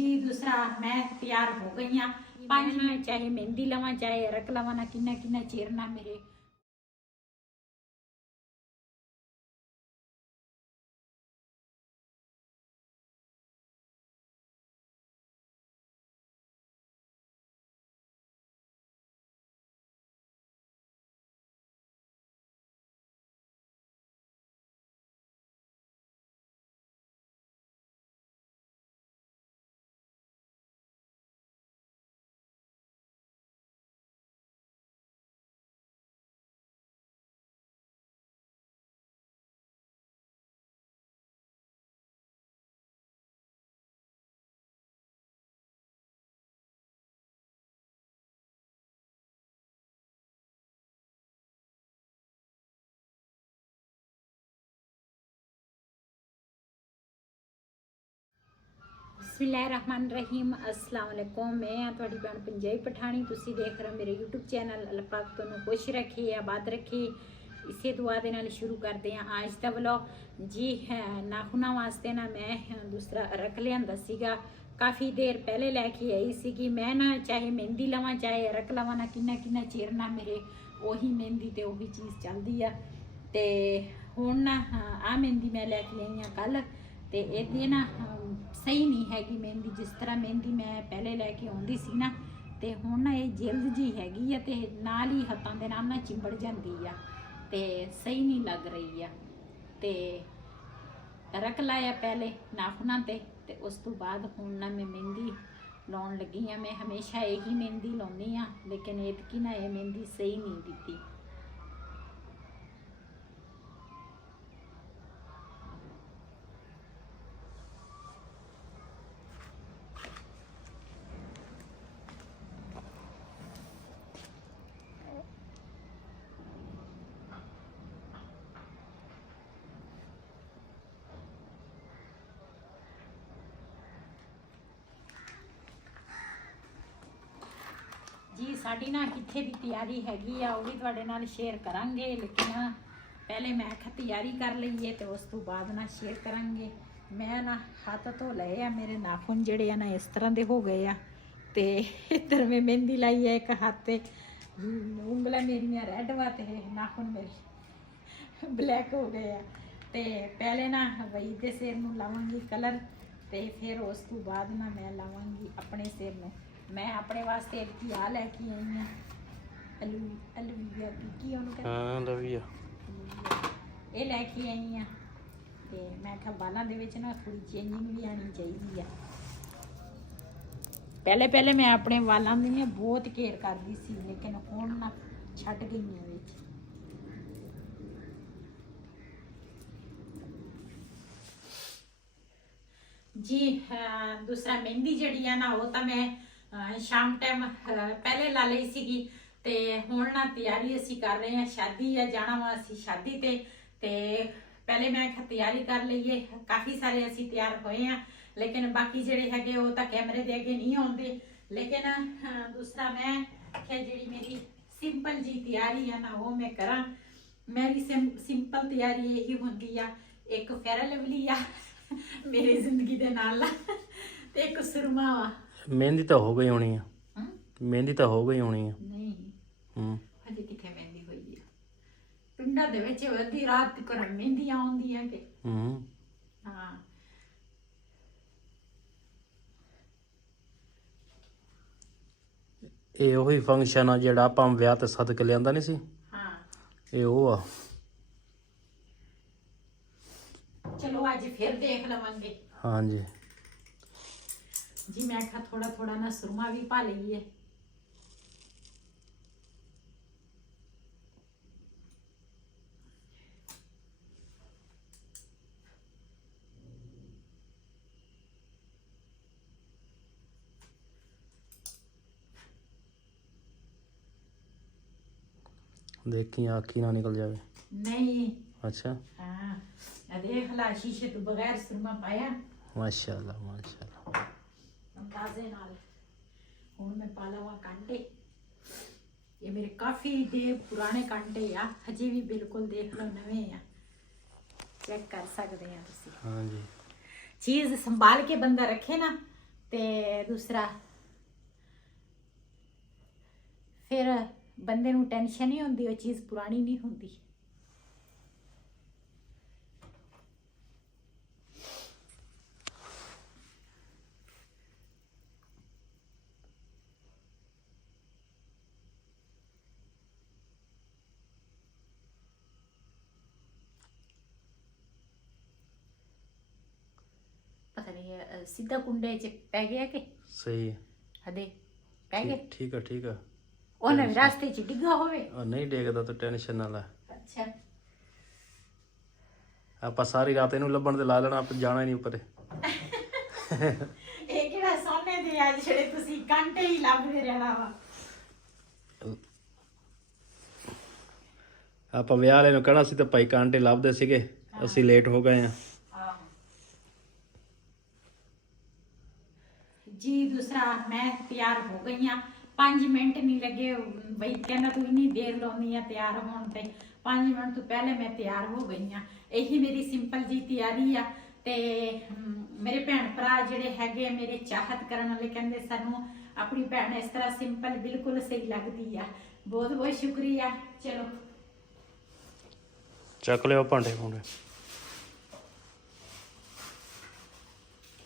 जी दूसरा मैं तैयार हो गई हाँ 5 मिनट चाहे मेहंदी लवा चाहे अरक लवा ना किन्ना किन्ना चेर ना मेरे बिस्मिल्लाहिर्रहमानिर्रहीम अस्सलाम वालेकुम मैं हाँ तुहाडी भैन पंजाबी पठानी तुसी देख रहे हो मेरे यूट्यूब चैनल अल्लाह पाक तुहानू खुश रखे आबाद रखे इसे दुआ दे नाल शुरू करते हैं आज का व्लॉग जी है नाखूना वास्ते ना मैं दूसरा रख लिया सीगा काफ़ी देर पहले लैके आई सी कि मैं ना चाहे मेहंदी लवा चाहे रख लवा ना किन्ना किन्ना चेर ना मेरे उही मेहंदी तो उही चीज़ चलती है तो हुण ना आ मेहंदी मैं लैके आई हाँ कल तो ये ना सही नहीं हैगी मेहंदी जिस तरह मेहंदी मैं पहले लैके आउंदी सी ना तो हुण ना ये जिल्द जी हैगी है तो नाल ही हत्थां दे नाल ना चिंबड़ जांदी आ ते सही नहीं लग रही है तो रख लाया पहले नाखूना ते उस तो बाद हुण ना मैं मेहंदी लाउण लगी हाँ मैं हमेशा यही मेहंदी लाउंदी हाँ लेकिन एतकी ना ये मेहंदी सही नहीं दिती जी साड़ी ना किथे की तैयारी हैगी आ वो भी तुहाडे नाल शेयर करांगे लेकिन पहले मैं आखा तैयारी कर लईए तो उस तो बाद ना शेयर करांगे मैं ना हाथ धो लए आ मेरे नाखून जिहड़े आ ना इस तरह दे हो गए आ ते इधर में मेहंदी लाई है एक हाथ ते उंगलां मेरियां रेड वा ते नाखून मेरे ब्लैक हो गए आ ते पहले ना वही दे सिर नूं लावांगी कलर ते फिर उस तो बाद ना मैं लावांगी अपने सिर नूं मैं अपने वास्ते की आ लैके आई हाँ अलविया की लविया ये लैके आई हाँ तो मैं क्या बालों के ना थोड़ी चेंजिंग भी आनी चाहिए पहले पहले मैं अपने वालों की बहुत केयर करती सी लेकिन हुण ना छड्ड गई हूँ जी दूसरा मेहंदी जड़ी है ना वो तो मैं शाम टाइम पहले ला ली सी ते हुण ना तैयारी असी कर रहे हैं शादी है जाना वा असी शादी ते पहले मैं तैयारी कर लीए काफ़ी सारे असी तैयार होए हैं लेकिन बाकी जेडे हैगे वो तो कैमरे दे अगे नहीं आउंदे लेकिन दूसरा मैं जी मेरी सिंपल जी तैयारी है ना वो मैं करा मेरी सिंपल तैयारी यही होंगी आ एक फेयर लवली आ मेरी जिंदगी दे नाल ते एक सुरमा वा मेहंदी तो हो गई होनी है मेहंदी तो हो गई होनी है नहीं हजे किथे मेहंदी होई है पिंडा दे विच अद्धी रात तक मेहंदी आउंदी है कि हाँ ਇਹ ਉਹੀ ਫੰਕਸ਼ਨ ਆ ਜਿਹੜਾ ਆਪਾਂ ਵਿਆਹ ਤੇ ਸਦਕੇ ਲਿਆਂਦਾ ਨਹੀਂ ਸੀ हाँ ਇਹ ਉਹ ਆ चलो आज फिर देख लवांगे ਹਾਂਜੀ जी मैं आखा थोड़ा थोड़ा ना सुरमा भी पा लीए देखी आखी ना निकल जावे नहीं अच्छा हाँ देख ला शीशे तो बगैर सुरमा पाया माशाल्लाह माशाल्लाह अंदाजे नाल हुण मैं पा लवां कांटे ये मेरे काफ़ी देर पुराने कांटे आ हजे भी बिल्कुल देख लो नवे आ चेक कर सकते हैं तुसी हाँ जी चीज़ संभाल के बंदा रखे ना ਤੇ ਦੂਸਰਾ ਫਿਰ ਬੰਦੇ ਨੂੰ ਟੈਨਸ਼ਨ ਨਹੀਂ ਹੁੰਦੀ, ਉਹ ਚੀਜ਼ ਪੁਰਾਣੀ ਨਹੀਂ ਹੁੰਦੀ। ਪਤਾ ਨਹੀਂ ਸਿੱਧਾ ਕੁੰਡੇ 'ਚ ਪੈ ਗਿਆ ਕਿ ਸਹੀ ਹੈ। ਹਦੇ ਪੈ ਗਏ। ਠੀਕ ਆ ਠੀਕ ਆ। ਉਹਨੇ ਰਸਤੇ 'ਚ ਡਿੱਗਾ ਹੋਵੇ। ਉਹ ਨਹੀਂ ਡੇਗਦਾ ਤਾਂ ਟੈਨਸ਼ਨ ਨਾ ਲੈ। ਅੱਛਾ ਆਪਾਂ ਸਾਰੀ ਰਾਤ ਇਹਨੂੰ ਲੱਭਣ ਤੇ ਲਾ ਲੈਣਾ, ਆਪਾਂ ਜਾਣਾ ਹੀ ਨਹੀਂ ਉੱਪਰ। ਇਹ ਕਿਹੜਾ ਸੋਨੇ ਦੇ ਆ ਜਿਹੜੇ ਤੁਸੀਂ ਘੰਟੇ ਹੀ ਲੱਭਦੇ ਰਹਿਣਾ ਵਾ। ਆਪਾਂ ਵਿਆਹ ਵਾਲੇ ਨੂੰ ਕਹਿਣਾ ਸੀ ਤਾਂ ਭਾਈ ਕਾਂਟੇ ਲੱਭਦੇ ਸੀਗੇ, ਅਸੀਂ ਲੇਟ ਹੋ ਗਏ ਆ ਜੀ। ਦੂਸਰਾ ਮੈਂ ਤਿਆਰ ਹੋ ਗਈ ਆ, 5 ਮਿੰਟ ਨਹੀਂ ਲੱਗੇ। ਬਈ ਕਹਿੰਦਾ ਤੂੰ ਇੰਨੀ ਦੇਰ ਲਾਉਣੀ ਆ ਤਿਆਰ ਹੋਣ ਤੇ, 5 ਮਿੰਟ ਤੋਂ ਪਹਿਲੇ ਮੈਂ ਤਿਆਰ ਹੋ ਗਈ ਆ। ਇਹੀ ਮੇਰੀ ਸਿੰਪਲ ਜੀ ਤਿਆਰੀ ਆ। ਤੇ ਮੇਰੇ ਭੈਣ ਭਰਾ ਜਿਹੜੇ ਹੈਗੇ ਮੇਰੇ ਚਾਹਤ ਕਰਨ ਵਾਲੇ ਕਹਿੰਦੇ ਸਾਨੂੰ ਆਪਣੀ ਭੈਣ ਇਸ ਤਰ੍ਹਾਂ ਸਿੰਪਲ ਬਿਲਕੁਲ ਸਹੀ ਲੱਗਦੀ ਆ। ਬਹੁਤ ਬਹੁਤ ਸ਼ੁਕਰੀਆ। ਚਲੋ ਚੱਕ ਲਿਓ ਭਾਂਡੇ ਭੂੰਡੇ।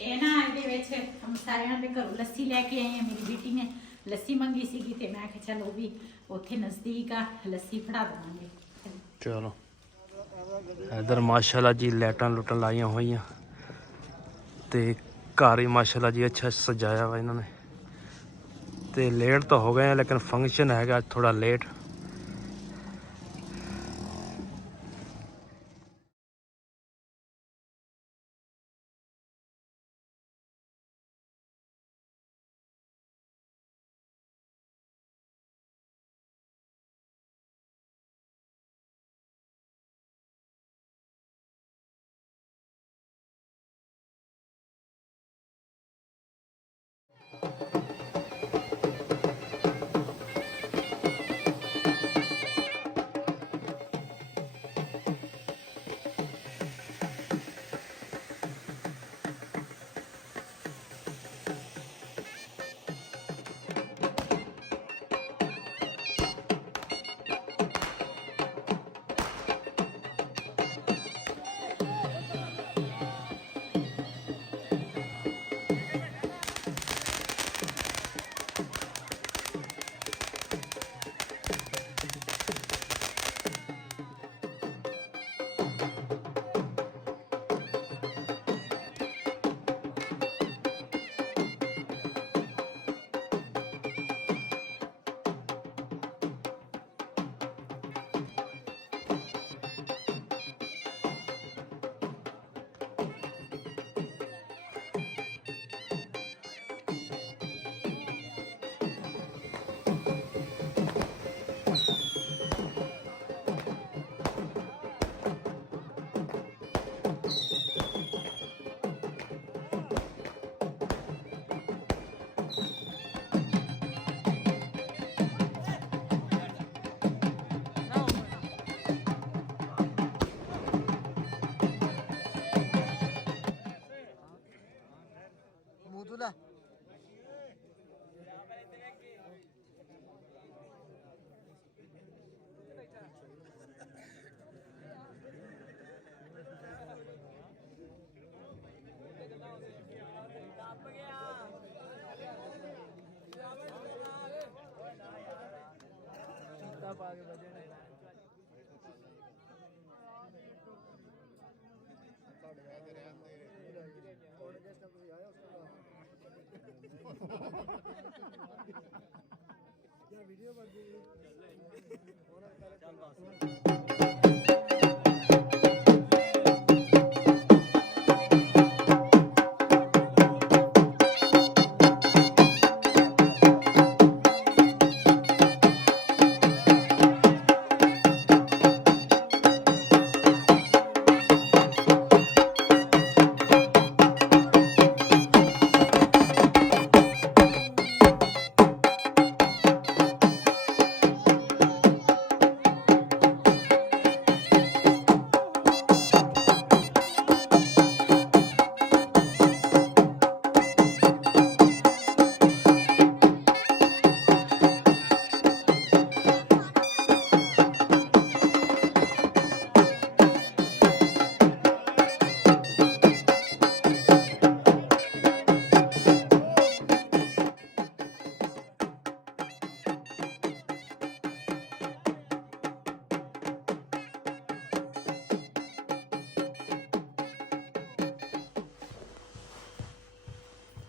ਇਹ ਨਾ ਇਹਦੇ ਵਿੱਚ ਹਮ ਸਾਰਿਆਂ ਦੇ ਘਰੋਂ ਲੱਸੀ ਲੈ ਕੇ ਆਏ ਆ। ਮੇਰੀ ਬੇਟੀ ਨੇ ਲੱਸੀ ਮੰਗੀ ਸੀਗੀ ਤੇ ਮੈਂ ਕਿਹਾ ਚਲ ਉਹ ਵੀ ਉੱਥੇ ਨਜ਼ਦੀਕ ਆ, ਲੱਸੀ ਫੜਾ ਦੇਵਾਂਗੇ। ਚਲੋ ਇਧਰ ਮਾਸ਼ਾਅੱਲਾ ਜੀ ਲਾਈਟਾਂ ਲੁੱਟਾਂ ਲਾਈਆਂ ਹੋਈਆਂ ਤੇ ਘਰ ਹੀ ਮਾਸ਼ਾਅੱਲਾ ਜੀ ਅੱਛਾ ਸਜਾਇਆ ਵਾ ਇਹਨਾਂ ਨੇ। ਤੇ ਲੇਟ ਤਾਂ ਹੋ ਗਏ ਆ ਲੇਕਿਨ ਫੰਕਸ਼ਨ ਹੈਗਾ ਥੋੜਾ ਲੇਟ। Mudula. वीडियो बन गई।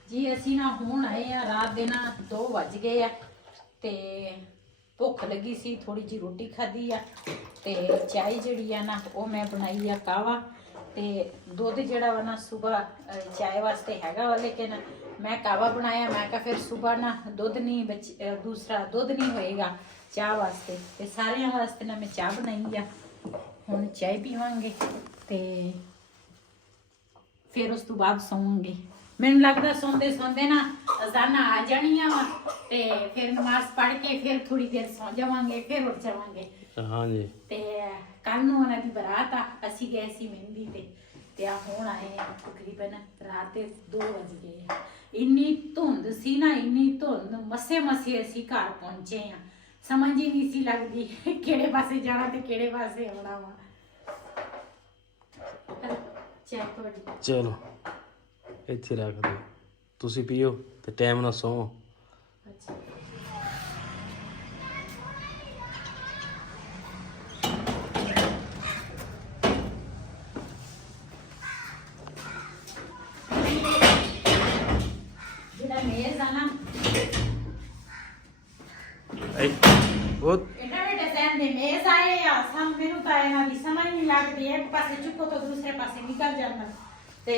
ਜੀ ਅਸੀਂ ਨਾ ਹੁਣ ਆਏ ਆ, ਰਾਤ ਦੇ ਨਾ 2 ਵੱਜ ਗਏ ਆ ਤੇ ਭੁੱਖ ਲੱਗੀ ਸੀ, ਥੋੜੀ ਜੀ ਰੋਟੀ ਖਾਧੀ ਆ ਤੇ ਚਾਹ ਜਿਹੜੀ ਆ ਨਾ ਉਹ ਮੈਂ ਬਣਾਈ ਆ ਕਾਵਾ ਤੇ ਦੁੱਧ ਜਿਹੜਾ ਵਾ ਨਾ ਸਵੇਰ ਚਾਹ ਵਾਸਤੇ ਹੈਗਾ ਵਾ, ਲੇਕਿਨ ਮੈਂ ਕਾਵਾ ਬਣਾਇਆ। ਮੈਂ ਕਿਹਾ ਫਿਰ ਸਵੇਰ ਨਾ ਦੁੱਧ ਨਹੀਂ ਦੂਸਰਾ ਦੁੱਧ ਨਹੀਂ ਹੋਏਗਾ ਚਾਹ ਵਾਸਤੇ, ਤੇ ਸਾਰਿਆਂ ਵਾਸਤੇ ਨਾ ਮੈਂ ਚਾਹ ਬਣਾਈ ਆ। ਹੁਣ ਚਾਹ ਪੀਵਾਂਗੇ ਤੇ ਫਿਰ ਉਸ ਤੋਂ ਬਾਅਦ ਸੌਵਾਂਗੇ। ਮੈਨੂੰ ਲੱਗਦਾ ਸੌਂਦੇ ਸੌਂਦੇ ਨਾ ਅਜ਼ਾਨਾਂ ਆ ਜਾਣੀਆਂ ਵਾ ਤੇ ਫਿਰ ਨਮਾਜ਼ ਪੜ੍ਹ ਕੇ ਫਿਰ ਥੋੜੀ ਦੇਰ ਸੌ ਜਾਵਾਂਗੇ, ਫਿਰ ਉੱਠ ਜਾਵਾਂਗੇ। ਹਾਂਜੀ। ਤੇ ਕੱਲ ਨੂੰ ਉਹਨਾਂ ਦੀ ਬਰਾਤ ਆ, ਅਸੀਂ ਗਏ ਸੀ ਮਹਿੰਦੀ ਤੇ ਆ ਹੁਣ ਆਏ ਆ, ਤਕਰੀਬਨ ਰਾਤ ਦੇ 2 ਵਜ ਗਏ ਆ। ਇੰਨੀ ਧੁੰਦ ਸੀ ਨਾ, ਇੰਨੀ ਧੁੰਦ, ਮਸੇ ਮਸੇ ਅਸੀਂ ਘਰ ਪਹੁੰਚੇ ਆ। ਸਮਝ ਹੀ ਨਹੀਂ ਸੀ ਲੱਗਦੀ ਕਿਹੜੇ ਪਾਸੇ ਜਾਣਾ ਤੇ ਕਿਹੜੇ ਪਾਸੇ ਆਉਣਾ ਵਾ। ਚਾਹ ਤੁਹਾਡੀ। ਚਲੋ ਇੱਥੇ ਰੱਖ ਦਿਓ, ਤੁਸੀਂ ਪੀਓ ਤੇ ਟਾਈਮ ਨਾਲ ਸੌਂ। ਅੱਛਾ ਜਿਹੜਾ ਮੇਜ਼ ਆ ਨਾ ਉਹ ਇਹਨਾਂ ਦੇ ਡਿਜ਼ਾਈਨ ਦੇ ਮੇਜ਼ ਆਏ ਆ, ਮੈਨੂੰ ਤਾਂ ਇਹਨਾਂ ਦੀ ਸਮਝ ਨਹੀਂ ਲੱਗਦੀ। ਇੱਕ ਪਾਸੇ ਚੁੱਕੋ ਤਾਂ ਦੂਸਰੇ ਪਾਸੇ ਨਿਕਲ ਜਾਂਦਾ ਤੇ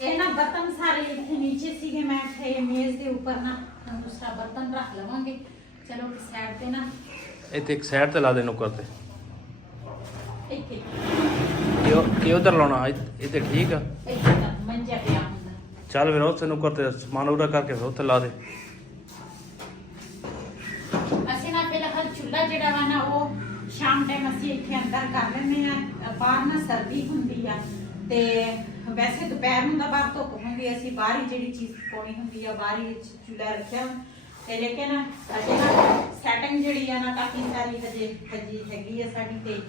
ਇਹ ਨਾ ਬਰਤਨ ਸਾਰੇ ਇੱਥੇ ਨੀਚੇ ਸੀਗੇ। ਮੈਂ ਇਹ ਮੇਜ਼ ਦੇ ਉੱਪਰ ਨਾ ਦੂਸਰਾ ਬਰਤਨ ਰੱਖ ਲਵਾਂਗੇ। ਚਲੋ ਇਸ ਸਾਈਡ ਤੇ ਨਾ ਇੱਥੇ ਇੱਕ ਸਾਈਡ ਤੇ ਲਾ ਦੇ ਨੁੱਕਰ ਤੇ। ਇੱਥੇ ਕਿ ਉਧਰ ਲਾਉਣਾ ਇੱਥੇ ਠੀਕ ਆ। ਇੱਥੇ ਤਾਂ ਮੰਜਾ ਪਿਆ ਹੁੰਦਾ। ਚੱਲ ਫਿਰ ਉੱਥੇ ਨੁੱਕਰ ਤੇ ਸਮਾਨ ਉਰਾ ਕਰਕੇ ਫਿਰ ਉੱਥੇ ਲਾ ਦੇ। ਅਸੀਂ ਨਾ ਫਿਲਹਾਲ ਚੁੱਲ੍ਹਾ ਜਿਹੜਾ ਵਾ ਨਾ ਉਹ ਸ਼ਾਮ ਟਾਈਮ ਅਸੀਂ ਇੱਥੇ ਅੰਦਰ ਕਰ ਲੈਂਦੇ ਆ। ਬਾਹਰ ਨਾ ਸਰਦੀ ਹੁੰਦੀ ਆ ਤੇ ਵੈਸੇ ਦੁਪਹਿਰ ਨੂੰ ਤਾਂ ਬਾਹਰ ਧੁੱਪ ਹੁੰਦੀ ਆ, ਅਸੀਂ ਬਾਹਰ ਹੀ ਜਿਹੜੀ ਚੀਜ਼ ਪਕਾਉਣੀ ਹੁੰਦੀ ਆ ਬਾਹਰ ਹੀ ਚੁੱਲ੍ਹਾ ਰੱਖਿਆ ਤੇ ਲੇਕਿਨ ਅਜੇ ਨਾ ਸੈਟਿੰਗ ਜਿਹੜੀ ਆ ਨਾ ਕਾਫੀ ਸਾਰੀ ਹਜੇ ਹੈਗੀ ਆ ਸਾਡੀ। ਤੇ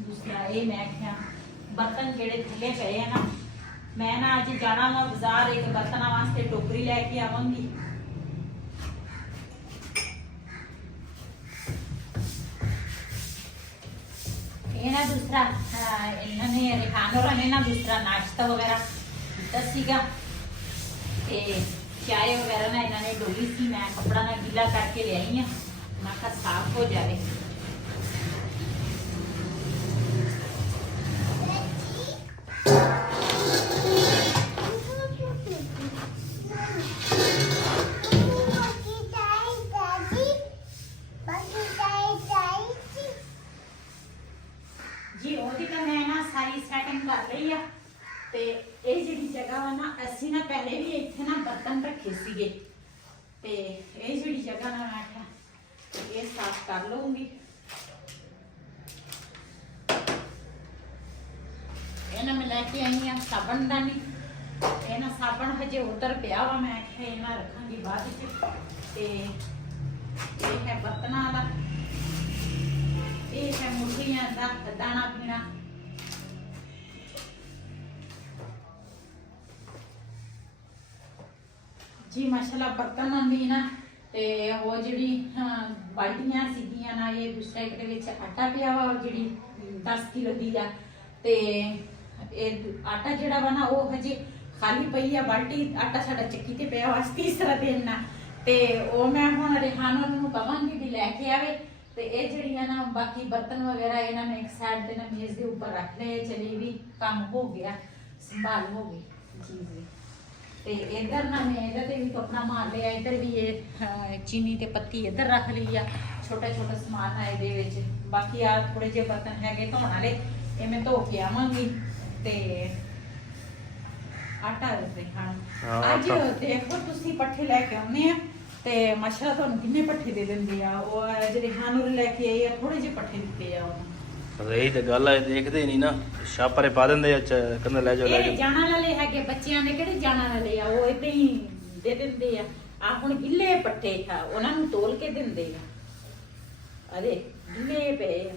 ਦੂਸਰਾ ਇਹ ਮੈਂ ਕਿਹਾ ਬਰਤਨ ਜਿਹੜੇ ਥੱਲੇ ਪਏ ਆ ਨਾ, ਮੈਂ ਨਾ ਅੱਜ ਜਾਣਾ ਵਾ ਬਾਜ਼ਾਰ, ਇੱਕ ਬਰਤਨਾਂ ਵਾਸਤੇ ਟੋਕਰੀ ਲੈ ਕੇ ਆਵਾਂਗੀ। ਇਹ ਨਾ ਦੂਸਰਾ ਇਹਨਾਂ ਨੇ ਰਿਹਾਨ ਹੋਰਾਂ ਨੇ ਨਾ ਦੂਸਰਾ ਨਾਸ਼ਤਾ ਵਗੈਰਾ ਕੀਤਾ ਸੀਗਾ ਤੇ ਚਾय ਵਗੈਰਾ ਨਾ ਇਹਨਾਂ ਨੇ ਡੋਲੀ ਸੀ। ਮੈਂ ਕੱਪੜਾ ਨਾਲ ਗੀਲਾ ਕਰਕੇ ਲਿਆਈ ਆ, ਮੈਂ ਕਿਹਾ ਸਾਫ਼ ਹੋ ਜਾਵੇ। ਜੀ ਉਹਦੀ ਤਾਂ ਮੈਂ ਨਾ ਸਾਰੀ ਸੈਟਿੰਗ ਕਰ ਲਈ ਆ ਤੇ ਇਹ ਜਿਹੜੀ ਜਗ੍ਹਾ ਵਾ ਨਾ ਅਸੀਂ ਨਾ ਪਹਿਲੇ ਵੀ ਇੱਥੇ ਨਾ ਬਰਤਨ ਰੱਖੇ ਸੀਗੇ ਤੇ ਇਹ ਜਿਹੜੀ ਜਗ੍ਹਾ ਨਾ ਮੈਂ ਕਿਹਾ ਇਹ ਸਾਫ਼ ਕਰ ਲਵਾਂਗੀ। ਇਹ ਨਾ ਮੈਂ ਲੈ ਕੇ ਆਈ ਆ ਸਾਬਣ ਦਾਨੀ। ਇਹ ਨਾ ਸਾਬਣ ਹਜੇ ਉੱਧਰ ਪਿਆ ਵਾ, ਮੈਂ ਕਿਹਾ ਇਹ ਨਾ ਰੱਖਾਂਗੀ ਬਾਅਦ ਵਿੱਚ। ਤੇ ਇਹ ਹੈ ਬਰਤਨਾਂ ਵਾਲਾ, ਇਹ ਹੈ ਮੁਰਗੀਆਂ ਦਾ ਦਾਣਾ ਪੀਣਾ। ਜੀ ਮਾਸ਼ਾਅੱਲਾ ਬਰਤਨਾਂ ਦੀ ਨਾ ਤੇ ਉਹ ਜਿਹੜੀ ਬਾਲਟੀਆਂ ਸੀਗੀਆਂ ਨਾ, ਇਹ ਦੂਸਰਾ ਇੱਕ ਦੇ ਵਿੱਚ ਆਟਾ ਪਿਆ ਵਾ ਜਿਹੜੀ 10 ਕਿਲੋ ਦੀ ਆ ਤੇ ਇਹ ਆਟਾ ਜਿਹੜਾ ਵਾ ਨਾ ਉਹ ਹਜੇ ਖਾਲੀ ਪਈ ਆ ਬਾਲਟੀ। ਆਟਾ ਸਾਡਾ ਚੱਕੀ ਤੇ ਪਿਆ ਵਾ ਤੀਸਰਾ ਦਿਨ ਨਾ, ਤੇ ਉਹ ਮੈਂ ਹੁਣ ਰਿਹਾਨ ਨੂੰ ਕਵਾਂਗੀ ਵੀ ਲੈ ਕੇ ਆਵੇ। ਤੇ ਇਹ ਜਿਹੜੀਆਂ ਨਾ ਬਾਕੀ ਬਰਤਨ ਵਗੈਰਾ ਇਹਨਾਂ ਨੇ ਇੱਕ ਸਾਈਡ ਤੇ ਨਾ ਮੇਜ਼ ਦੇ ਉੱਪਰ ਰੱਖ ਲਏ। ਚਲੇ ਵੀ ਕੰਮ ਹੋ ਗਿਆ, ਸੰਭਾਲ ਹੋ ਗਈ ਜੀ। ਤੇ ਇਧਰ ਨਾ ਮੈਂ ਇਹਦੇ ਤੇ ਵੀ ਕੱਪੜਾ ਮਾਰ ਲਿਆ, ਇਧਰ ਵੀ ਇਹ ਚੀਨੀ ਤੇ ਪੱਤੀ ਇਧਰ ਰੱਖ ਲਈ ਆ। ਛੋਟਾ ਛੋਟਾ ਸਮਾਨ ਆ ਇਹਦੇ ਵਿੱਚ। ਬਾਕੀ ਆ ਥੋੜੇ ਜਿਹੇ ਬਰਤਨ ਹੈਗੇ ਧੋਣ ਵਾਲੇ, ਇਹ ਮੈਂ ਧੋ ਕੇ ਆਵਾਂਗੀ। ਤੇ ਆਟਾ ਦੇ ਖਾਣ ਅੱਜ ਦੇਖੋ ਤੁਸੀਂ ਪੱਠੇ ਲੈ ਕੇ ਆਉਨੇ ਆ ਤੇ ਮਾਸ਼ਾਅੱਲਾ ਤੁਹਾਨੂੰ ਕਿੰਨੇ ਪੱਠੇ ਦੇ ਦਿੰਦੇ ਆ। ਉਹ ਜਿਹੜੇ ਹਾਨੂਰ ਲੈ ਕੇ ਆਏ ਆ ਥੋੜੇ ਜਿਹੇ ਪੱਠੇ ਦਿੱਤੇ ਆ ਉਹਨੂੰ। ਰਹੀ ਤਾਂ ਗੱਲ ਆ, ਦੇਖਦੇ ਨਹੀਂ ਨਾ, ਛਾਪਰੇ ਪਾ ਦਿੰਦੇ ਆ, ਕਹਿੰਦੇ ਲੈ ਜਾਓ ਲੈ ਜਾਓ। ਜਾਣਾ ਵਾਲੇ ਹੈਗੇ ਬੱਚਿਆਂ ਦੇ ਕਿਹੜੇ ਜਾਣਾ ਵਾਲੇ ਆ, ਉਹ ਇਦਾਂ ਹੀ ਦੇ ਦਿੰਦੇ ਆ ਹੁਣ ਗਿੱਲੇ ਪੱਠੇ ਆ, ਉਹਨਾਂ ਨੂੰ ਤੋਲ ਕੇ ਦਿੰਦੇ ਆ। ਅਰੇ ਗਿੱਲੇ ਪਏ ਆ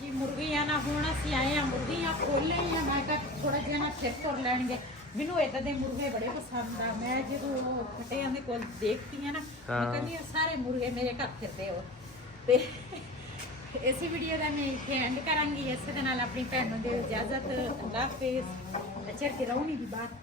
ਜੀ। ਮੁਰਗੀਆਂ ਨਾ ਹੁਣ ਅਸੀਂ ਆਏ ਆ, ਮੁਰਗੀਆਂ ਖੋਲੇ ਆ। ਮੈਂ ਕਿਹਾ ਥੋੜਾ ਜਿਹਾ ਨਾ ਚੈੱਕ ਕਰ ਲੈਣਗੇ। ਮੈਨੂੰ ਏਦਾਂ ਦੇ ਮੁਰਗੇ ਬੜੇ ਪਸੰਦ ਆ। ਮੈਂ ਜਦੋਂ ਫਟਿਆਂ ਦੇ ਕੋਲ ਦੇਖਦੀ ਆ ਨਾ, ਮੈਂ ਕਹਿੰਦੀ ਆ ਸਾਰੇ ਮੁਰਗੇ ਮੇਰੇ ਘਰ ਫਿਰਦੇ ਹੋ। ਤੇ ਇਸੇ ਵੀਡੀਓ ਦਾ ਮੈਂ ਇੱਥੇ ਐਂਡ ਕਰਾਂਗੀ। ਇਸੇ ਦੇ ਨਾਲ ਆਪਣੀ ਭੈਣ ਨੂੰ ਦੇ ਇਜਾਜ਼ਤ। ਅੱਲਾਹ ਹਾਫਿਜ਼। ਅੱਛਾ ਕਿ ਰਹੂੰਗੀ ਦੀ ਬਾਤ